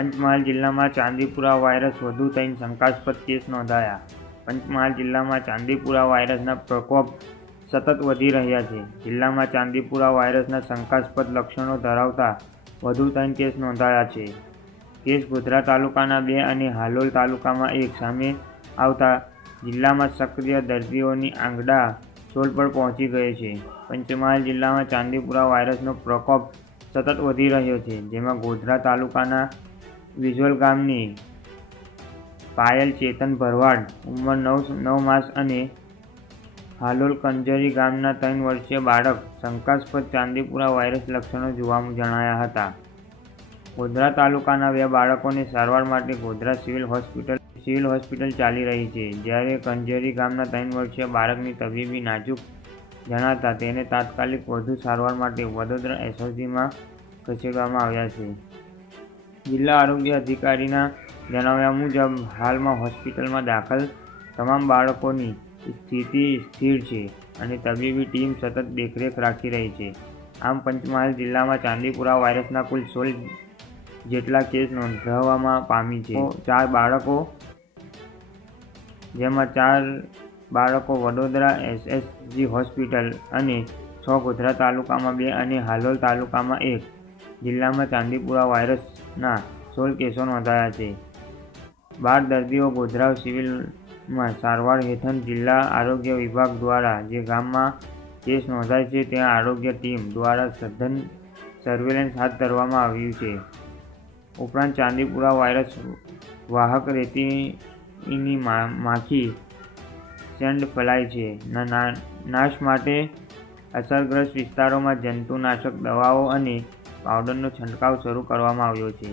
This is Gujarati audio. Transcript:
પંચમહાલ જિલ્લામાં ચાંદીપુરા વાયરસ વધુ 3 શંકાસ્પદ કેસ નોંધાયા. પંચમહાલ જિલ્લામાં ચાંદીપુરા વાયરસના પ્રકોપ સતત વધી રહ્યા છે. જિલ્લામાં ચાંદીપુરા વાયરસના શંકાસ્પદ લક્ષણો ધરાવતા વધુ 3 કેસ નોંધાયા છે. કેસ ગોધરા તાલુકાના 2 અને હાલોલ તાલુકામાં 1 સામે આવતા જિલ્લામાં સક્રિય દર્દીઓની આંકડા 16 પર પહોંચી ગઈ છે. પંચમહાલ જિલ્લામાં ચાંદીપુરા વાયરસનો પ્રકોપ સતત વધી રહ્યો છે, જેમાં ગોધરા તાલુકાના વિઝોલ ગામની પાયલ ચેતન ભરવાડ ઉંમર 9 માસ અને હાલોલ કંજરી ગામના 3 વર્ષીય બાળક શંકાસ્પદ ચાંદીપુરા વાયરસ લક્ષણો જોવા જણાયા હતા. ગોધરા તાલુકાના 2 બાળકોને સારવાર માટે ગોધરા સિવિલ હોસ્પિટલ ચાલી રહી છે, જ્યારે કંજરી ગામના 3 વર્ષીય બાળકની તબીબી નાજુક જણાતા તેને તાત્કાલિક વધુ સારવાર માટે વડોદરા એસઓજીમાં ખસેડવામાં આવ્યા છે. જિલ્લા આરોગ્ય અધિકારીના જણાવ્યા મુજબ હાલમાં હોસ્પિટલમાં દાખલ તમામ બાળકોની સ્થિતિ સ્થિર છે અને તબીબી ટીમ સતત દેખરેખ રાખી રહી છે. આમ પંચમહાલ જિલ્લામાં ચાંદીપુરા વાયરસના કુલ 16 જેટલા કેસ નોંધવામાં પામી છે. 4 બાળકો, જેમાં 4 બાળકો વડોદરા એસએસજી હોસ્પિટલ અને 6 ગોધરા તાલુકામાં 2 અને હાલોલ તાલુકામાં 1 જિલ્લામાં ચાંદીપુરા વાયરસના 16 કેસો નોંધાયા છે. 12 દર્દીઓ ગોધરા સિવિલમાં સારવાર હેઠળ જિલ્લા આરોગ્ય વિભાગ દ્વારા જે ગામમાં કેસ નોંધાય છે ત્યાં આરોગ્ય ટીમ દ્વારા સઘન સર્વેલન્સ હાથ ધરવામાં આવ્યું છે. ઉપરાંત ચાંદીપુરા વાયરસ વાહક રેતીની માખી સેન્ડ ફેલાય છે નાશ માટે અસરગ્રસ્ત વિસ્તારોમાં જંતુનાશક દવાઓ અને પાવડરનો છંટકાવ શરૂ કરવામાં આવ્યો છે.